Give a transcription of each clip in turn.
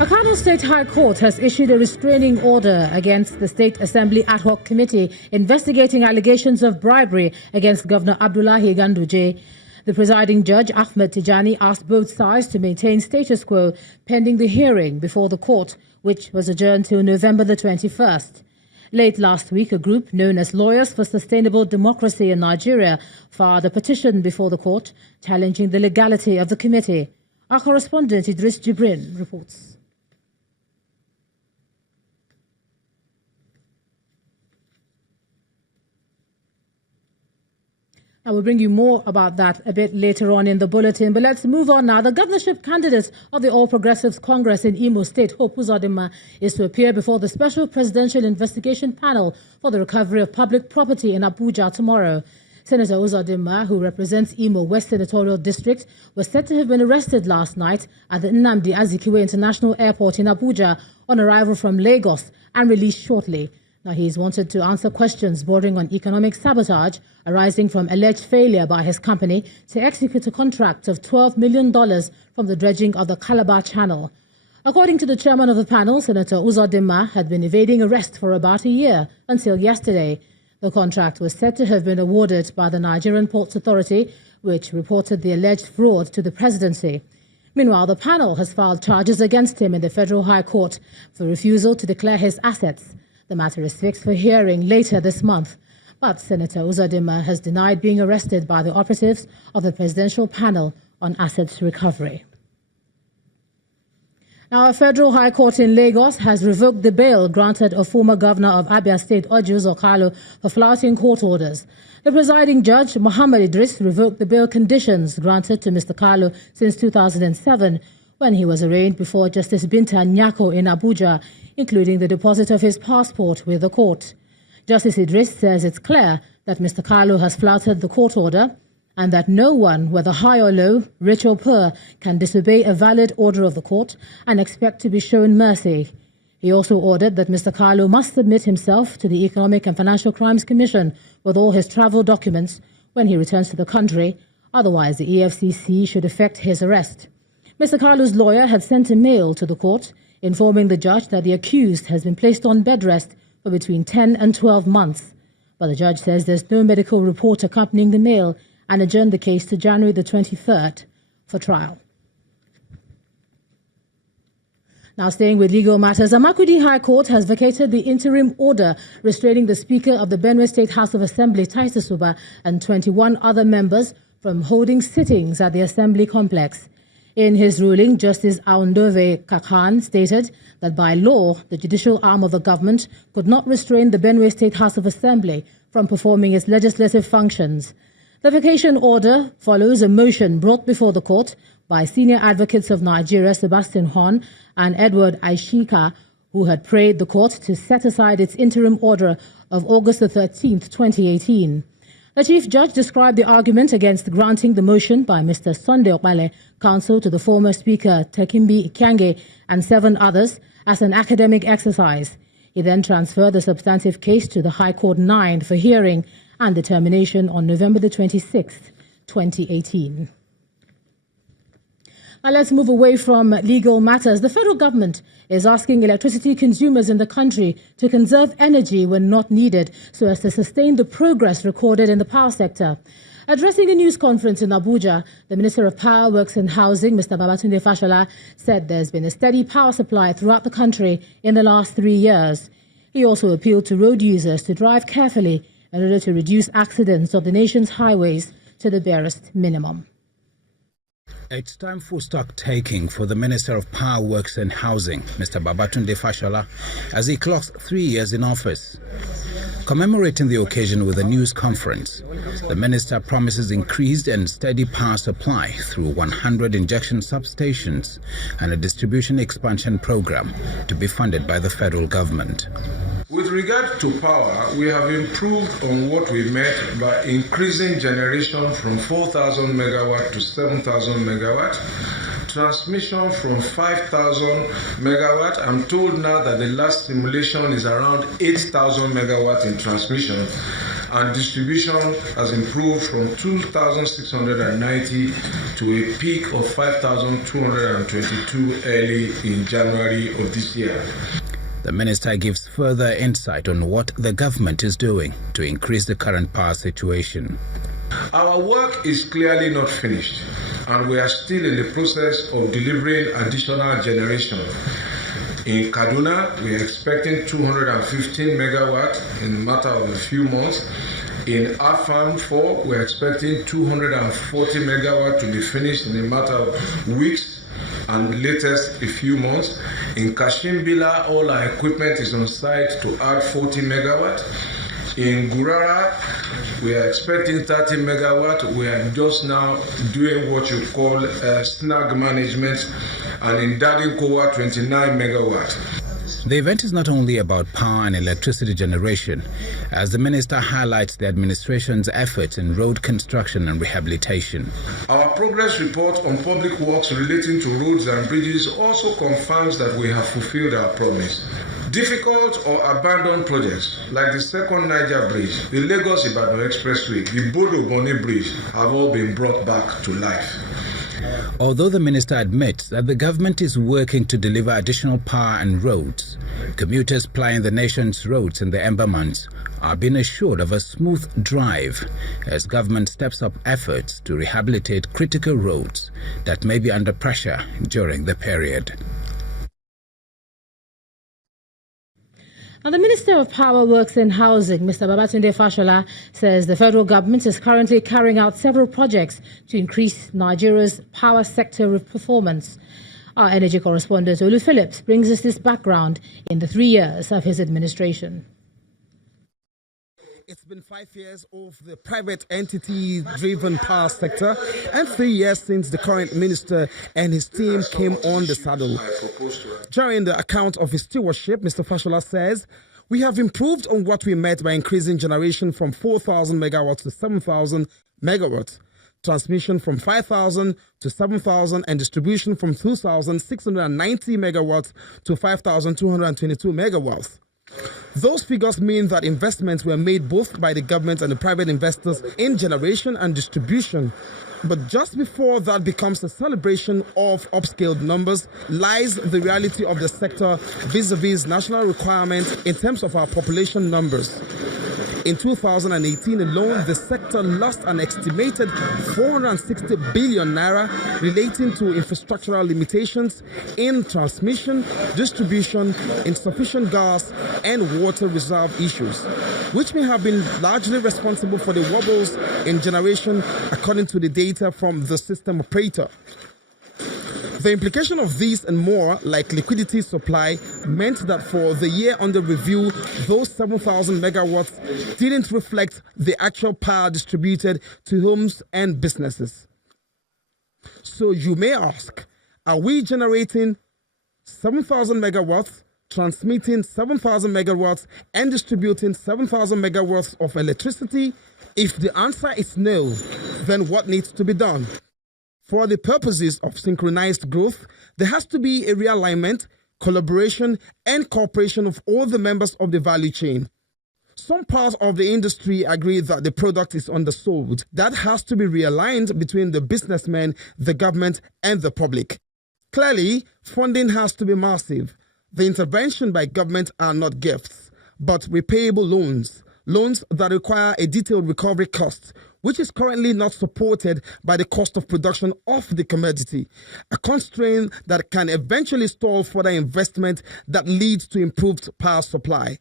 A Kano State High Court has issued a restraining order against the State Assembly Ad Hoc Committee investigating allegations of bribery against Governor Abdullahi Ganduje. The presiding judge, Ahmed Tijani, asked both sides to maintain status quo pending the hearing before the court, which was adjourned till November the 21st. Late last week, a group known as Lawyers for Sustainable Democracy in Nigeria filed a petition before the court challenging the legality of the committee. Our correspondent Idris Jibrin reports. I will bring you more about that a bit later on in the bulletin, but let's move on now. The governorship candidate of the All Progressives Congress in Imo State, Hope Uzodinma, is to appear before the Special Presidential Investigation Panel for the Recovery of Public Property in Abuja tomorrow. Senator Uzodinma, who represents Imo West Senatorial District, was said to have been arrested last night at the Nnamdi Azikiwe International Airport in Abuja on arrival from Lagos and released shortly. Now, he is wanted to answer questions bordering on economic sabotage arising from alleged failure by his company to execute a contract of $12 million from the dredging of the Calabar Channel. According to the chairman of the panel, Senator Uzodinma had been evading arrest for about a year until yesterday. The contract was said to have been awarded by the Nigerian Ports Authority, which reported the alleged fraud to the presidency. Meanwhile, the panel has filed charges against him in the Federal High Court for refusal to declare his assets. The matter is fixed for hearing later this month. But Senator Uzodinma has denied being arrested by the operatives of the Presidential Panel on Assets Recovery. Now, a federal high court in Lagos has revoked the bail granted a former governor of Abia State, Orji Kalu, for flouting court orders. The presiding judge, Muhammad Idris, revoked the bail conditions granted to Mr. Kalu since 2007, when he was arraigned before Justice Binta Nyako in Abuja, including the deposit of his passport with the court. Justice Idris says it's clear that Mr. Kalu has flouted the court order and that no one, whether high or low, rich or poor, can disobey a valid order of the court and expect to be shown mercy. He also ordered that Mr. Kalu must submit himself to the Economic and Financial Crimes Commission with all his travel documents when he returns to the country, otherwise the EFCC should effect his arrest. Mr. Kalu's lawyer had sent a mail to the court informing the judge that the accused has been placed on bed rest for between 10 and 12 months. But the judge says there's no medical report accompanying the mail and adjourned the case to January the 23rd for trial. Now, staying with legal matters, the Makurdi High Court has vacated the interim order restraining the Speaker of the Benue State House of Assembly, Titus Uba, and 21 other members from holding sittings at the Assembly complex. In his ruling, Justice Aundove Kakan stated that by law, the judicial arm of the government could not restrain the Benue State House of Assembly from performing its legislative functions. The vacation order follows a motion brought before the court by senior advocates of Nigeria, Sebastian Horn and Edward Aishika, who had prayed the court to set aside its interim order of August 13, 2018. The Chief Judge described the argument against granting the motion by Mr. Sunday Okmale, counsel to the former Speaker Tekimbi Ikyange and 7 others, as an academic exercise. He then transferred the substantive case to the High Court 9 for hearing and determination on November the 26th, 2018. Now let's move away from legal matters. The federal government is asking electricity consumers in the country to conserve energy when not needed so as to sustain the progress recorded in the power sector. Addressing a news conference in Abuja, the Minister of Power, Works and Housing, Mr. Babatunde Fashola, said there's been a steady power supply throughout the country in the last 3 years. He also appealed to road users to drive carefully in order to reduce accidents on the nation's highways to the barest minimum. It's time for stock taking for the Minister of Power, Works and Housing, Mr. Babatunde Fashola, as he clocks 3 years in office. Commemorating the occasion with a news conference, the minister promises increased and steady power supply through 100 injection substations and a distribution expansion program to be funded by the federal government. With regard to power, we have improved on what we met by increasing generation from 4,000 megawatt to 7,000 megawatt, transmission from 5,000 megawatt. I'm told now that the last simulation is around 8,000 megawatt in transmission, and distribution has improved from 2,690 to a peak of 5,222 early in January of this year. The minister gives further insight on what the government is doing to increase the current power situation. Our work is clearly not finished, and we are still in the process of delivering additional generation. In Kaduna, we are expecting 215 megawatt in a matter of a few months. In Afam 4, we are expecting 240 megawatt to be finished in a matter of weeks and latest a few months. In Kashimbila, all our equipment is on site to add 40 megawatt. In Gurara, we are expecting 30 megawatt. We are just now doing what you call snag management, and in Dadinkowa, 29 megawatt. The event is not only about power and electricity generation, as the minister highlights the administration's efforts in road construction and rehabilitation. Our progress report on public works relating to roads and bridges also confirms that we have fulfilled our promise. Difficult or abandoned projects like the second Niger Bridge, the Lagos-Ibadan Expressway, the Bodo-Boni Bridge have all been brought back to life. Although the minister admits that the government is working to deliver additional power and roads, commuters plying the nation's roads in the Ember months are being assured of a smooth drive as government steps up efforts to rehabilitate critical roads that may be under pressure during the period. Now, the Minister of Power, Works and Housing, Mr. Babatunde Fashola, says the federal government is currently carrying out several projects to increase Nigeria's power sector performance. Our energy correspondent, Olu Phillips, brings us this background in the 3 years of his administration. It's been 5 years of the private entity-driven power sector and 3 years since the current minister and his team came on the saddle. During the account of his stewardship, Mr. Fashola says, "We have improved on what we met by increasing generation from 4,000 megawatts to 7,000 megawatts, transmission from 5,000 to 7,000, and distribution from 2,690 megawatts to 5,222 megawatts. Those figures mean that investments were made both by the government and the private investors in generation and distribution. But just before that becomes a celebration of upscaled numbers lies the reality of the sector vis-a-vis national requirements in terms of our population numbers. In 2018 alone, the sector lost an estimated 460 billion naira relating to infrastructural limitations in transmission, distribution, insufficient gas, and water reserve issues, which may have been largely responsible for the wobbles in generation, according to the data from the system operator. The implication of these and more, like liquidity supply, meant that for the year under review, those 7,000 megawatts didn't reflect the actual power distributed to homes and businesses. So you may ask, are we generating 7,000 megawatts, transmitting 7,000 megawatts, and distributing 7,000 megawatts of electricity? If the answer is no, then what needs to be done? For the purposes of synchronized growth, there has to be a realignment, collaboration, and cooperation of all the members of the value chain. Some parts of the industry agree that the product is undersold. That has to be realigned between the businessmen, the government, and the public. Clearly, funding has to be massive. The intervention by government are not gifts, but repayable loans. Loans that require a detailed recovery cost, which is currently not supported by the cost of production of the commodity, a constraint that can eventually stall further investment that leads to improved power supply.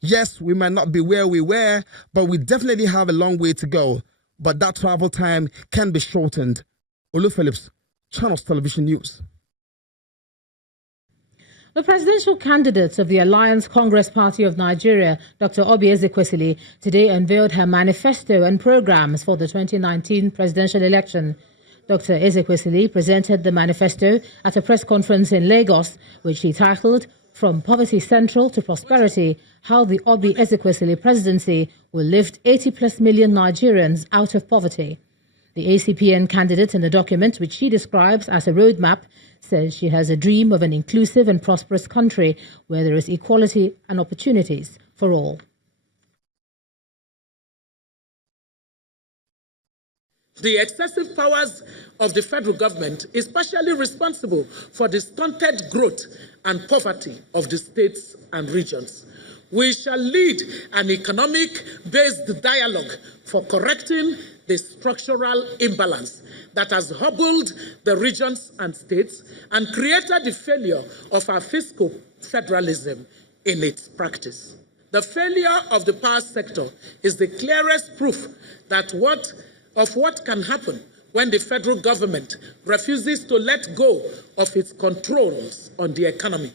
Yes, we might not be where we were, but we definitely have a long way to go. But that travel time can be shortened. Olu Phillips, Channels Television News. The presidential candidates of the Alliance Congress Party of Nigeria, Dr. Orji Kalu, today unveiled her manifesto and programs for the 2019 presidential election. Dr. Kalu presented the manifesto at a press conference in Lagos, which she titled, "From Poverty Central to Prosperity, How the Orji Kalu Presidency Will Lift 80+ million Nigerians Out of Poverty." The ACPN candidate in the document, which she describes as a roadmap, says she has a dream of an inclusive and prosperous country where there is equality and opportunities for all. The excessive powers of the federal government is partially responsible for the stunted growth and poverty of the states and regions. We shall lead an economic-based dialogue for correcting the structural imbalance that has hobbled the regions and states and created the failure of our fiscal federalism in its practice. The failure of the power sector is the clearest proof that what can happen when the federal government refuses to let go of its controls on the economy.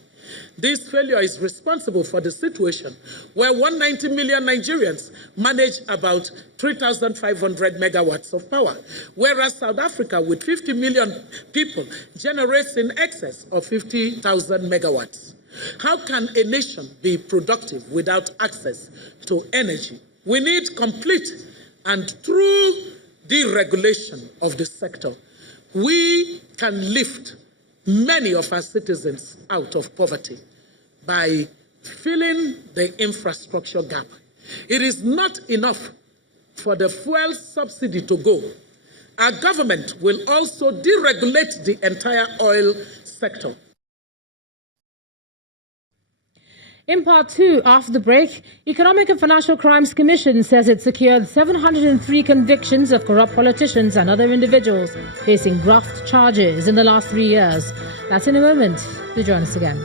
This failure is responsible for the situation where 190 million Nigerians manage about 3,500 megawatts of power, whereas South Africa, with 50 million people, generates in excess of 50,000 megawatts. How can a nation be productive without access to energy? We need complete and true deregulation of the sector. We can lift many of our citizens out of poverty by filling the infrastructure gap. It is not enough for the fuel subsidy to go. Our government will also deregulate the entire oil sector. In part two, after the break, Economic and Financial Crimes Commission says it secured 703 convictions of corrupt politicians and other individuals facing graft charges in the last 3 years. That's in a moment. Do join us again.